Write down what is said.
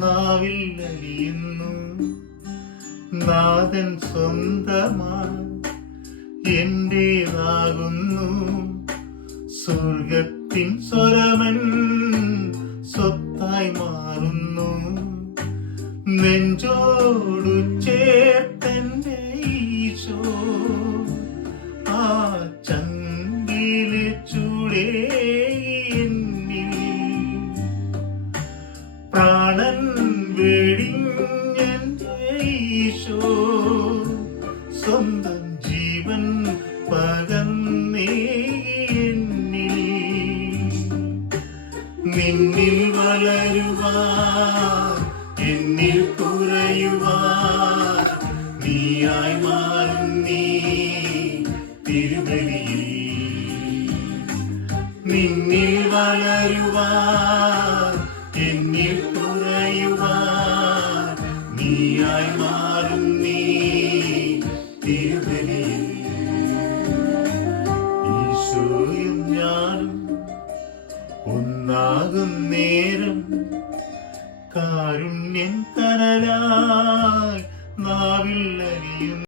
നാവിൽ അലിയുന്നു. നാഥൻ സ്വന്തമായി എന്റേതാകുന്നു. സ്വർഗത്തിൻ സ്വരമൻ സ്വത്തായി മാറുന്നു. നെഞ്ചോടു ചേർത്തന്റെ ഈശോ ആ ചങ്കിലെ ചൂടേ എന്നിൽ പ്രാണൻ വെടിഞ്ഞന്റെ ഈശോ സ്വന്തം ജീവൻ പകർന്നേ എന്നിൽ. നിന്നിൽ വളരുവാൻ എന്നിൽ കുറയുവാൻ നീയായി മാറും നീ തിരുബലിയിൽ. നിന്നിൽ വളരുവാൻ എന്നിൽ കുറയുവാൻ നീയായി മാറും നീ തിരുബലിയിൽ. ഈശോയും ഞാനും ഒന്നാകും നേരം കാരുണ്യം കനലായി നാവിൽ അലിയും.